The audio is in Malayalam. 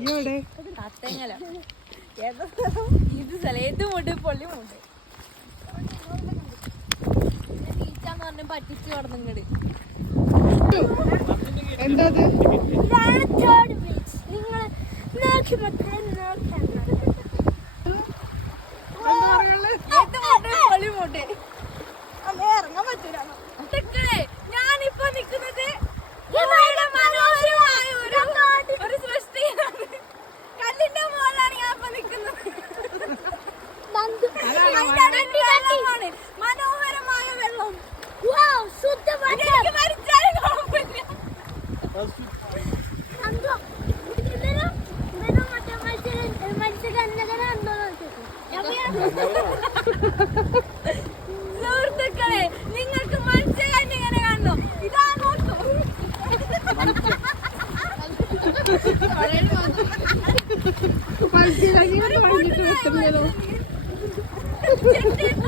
ഇവിടെ ഇത് സ്ഥലം ഏത് മുണ്ട് പൊള്ളി മുണ്ട് ടീച്ചാന്ന് പറഞ്ഞ പറ്റിച്ച് കടന്നിങ്ങട് എന്താ നിങ്ങൾ നോക്കി മക്കളെ സുഹൃത്തുക്കളെ നിങ്ങൾക്ക് മത്സ്യകന്യ ഇങ്ങനെ കാണണോ ഇതാ നോക്കൂ. ചെണ്ട